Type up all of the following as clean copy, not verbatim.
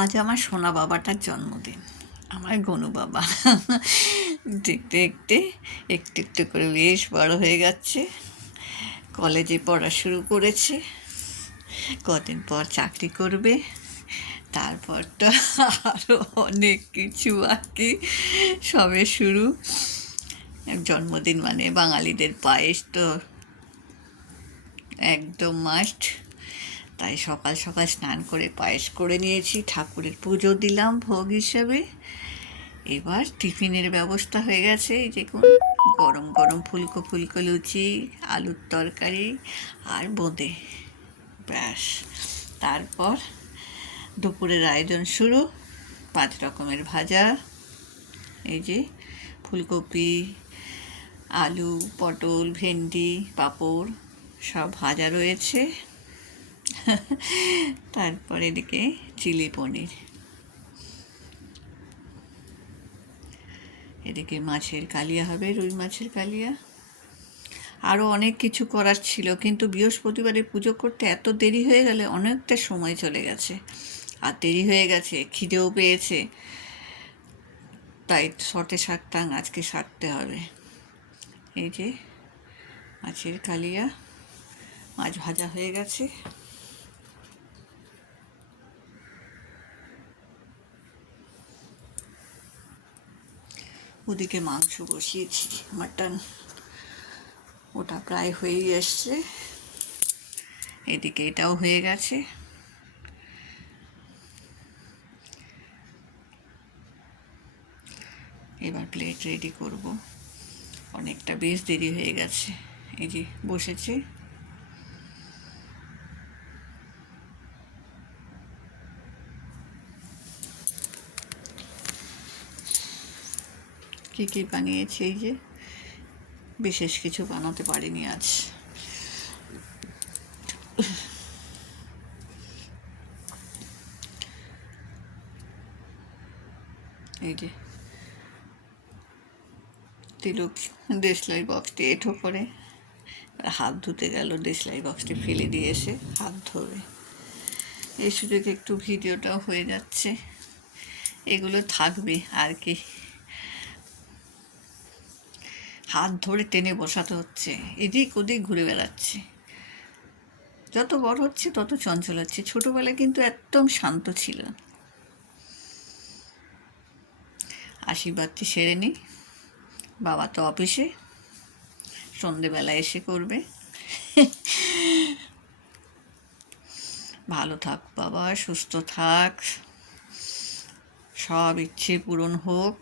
আজ আমার সোনা বাবাটার জন্মদিন, আমার গনু বাবা। দেখতে দেখতে একটু একটু করে বেশ বড় হয়ে যাচ্ছে, কলেজে পড়া শুরু করেছে, কদিন পর চাকরি করবে, তারপর তো আরও অনেক কিছু বাকি, সবে শুরু। জন্মদিন মানে বাঙালিদের পায়েস তো একদম মাস্ট। তাই সকাল সকাল স্নান করে পায়েস করে নিয়েছি, ঠাকুরের পুজো দিলাম ভোগ হিসাবে। এবার টিফিনের ব্যবস্থা হয়ে গেছে, এই দেখুন, গরম গরম ফুলকো ফুলকো লুচি, আলুর তরকারি আর বোঁদে, ব্যাস। তারপর দুপুরের আয়োজন শুরু, 5 রকমের ভাজা, এই যে ফুলকপি, আলু, পটল, ভেন্ডি, পাঁপড় সব ভাজা রয়েছে। তারপর এদিকে চিলি পনির, এদিকে মাছের কালিয়া হবে, রুই মাছের কালিয়া। আরও অনেক কিছু করার ছিল, কিন্তু বৃহস্পতিবারে পুজো করতে এত দেরি হয়ে গেলে অনেকটা সময় চলে গেছে, আর দেরি হয়ে গেছে, খিদেও পেয়েছে, তাই শর্টে সারতাম, আজকে সারতে হবে। এই যে মাছের কালিয়া, মাছ ভাজা হয়ে গেছে। ওদিকে মাংস বসিয়েছি, মাটন, ওটা প্রায় হয়েই এসছে। এদিকে এটাও হয়ে গেছে। এবার প্লেট রেডি করব, অনেকটা বেশ দেরি হয়ে গেছে। এই যে বসেছে, কী কী বানিয়েছি, এই যে বিশেষ কিছু বানাতে পারিনি আজ। এই যে তিলক দেশলাই বক্সটি এঁঠো করে হাত ধুতে গেল, দেশলাই বক্সটি ফেলে দিয়ে এসে হাত ধোবে। এই সুযোগে একটু ভিডিওটাও হয়ে যাচ্ছে, এগুলো থাকবে আর কি। হাত ধরে টেনে বসাতে হচ্ছে, এদিক ওদিক ঘুরে বেড়াচ্ছে। যত বড় হচ্ছে তত চঞ্চল হচ্ছে, ছোটোবেলায় কিন্তু একদম শান্ত ছিল। আশীর্বাদটি সেরে নিই, বাবা তো অফিসে, সন্ধেবেলা এসে করবে। ভালো থাক বাবা, সুস্থ থাক, সব ইচ্ছে পূরণ হোক।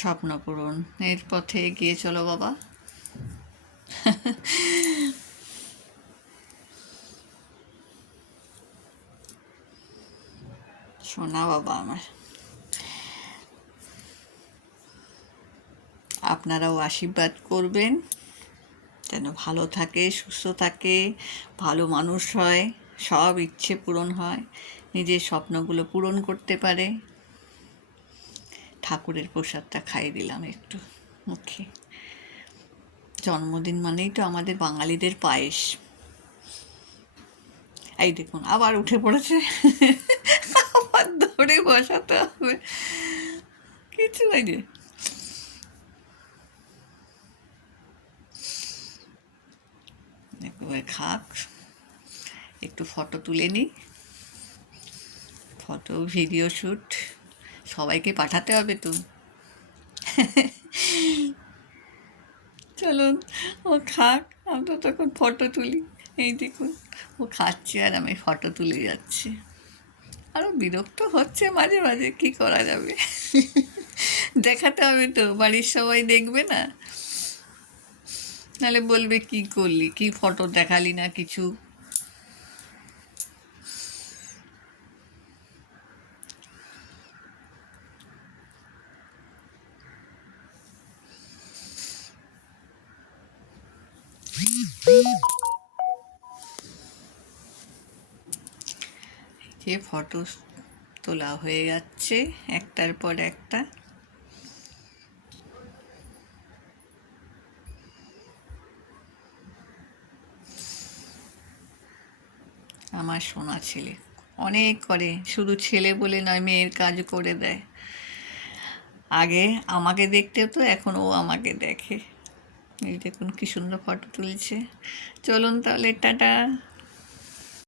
স্বপ্ন পূরণ এর পথে এগিয়ে চলো বাবা। সোনা বাবা আমার। আপনারাও আশীর্বাদ করবেন যেন ভালো থাকে, সুস্থ থাকে, ভালো মানুষ হয়, সব ইচ্ছে পূরণ হয়, নিজের স্বপ্নগুলো পূরণ করতে পারে। ঠাকুরের প্রসাদটা খাইয়ে দিলাম একটু মুখে। জন্মদিন মানেই তো আমাদের বাঙালিদের পায়েস। এই দেখুন আবার উঠে পড়েছে, আবার ধরে বসাতে হবে, কিছু হয়নি। একবার খাক, একটু ফটো তুলে নিই, ফটো ভিডিও শ্যুট সবাইকে পাঠাতে হবে তো। চলুন ও খাক, আমরা তখন ফটো তুলি। এই দেখুন ও খাচ্ছে আর আমি ফটো তুলে যাচ্ছি। আরও বিরক্ত হচ্ছে মাঝে মাঝে, কী করা যাবে। দেখাতে হবে তো, বাড়ির সবাই দেখবে না, নাহলে বলবে কি করলি, কি ফটো দেখালি না কিছু। যে ফটো তোলা হয়ে যাচ্ছে একটার পর একটা। আমার সোনা ছেলে অনেক করে, শুধু ছেলে বলে নয়, মেয়ের কাজ করে দেয়। আগে আমাকে দেখতে হতো, এখন ও আমাকে দেখে। এই দেখুন কি সুন্দর ফটো তুলছে। চলুন তাহলে, টাটা।